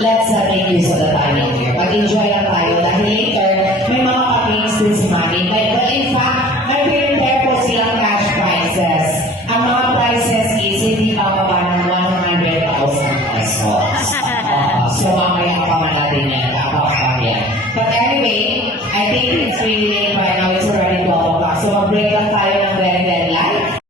let's make use of the timing here. Mag-enjoy lang tayo dahil later, may mga pa-games din si Manny. But in fact, may prepare po silang cash prizes. Ang mga prizes is hindi bababa ng 100,000 pesos. So mamaya pa man natin yan. Kapag yan. But anyway, I think it's really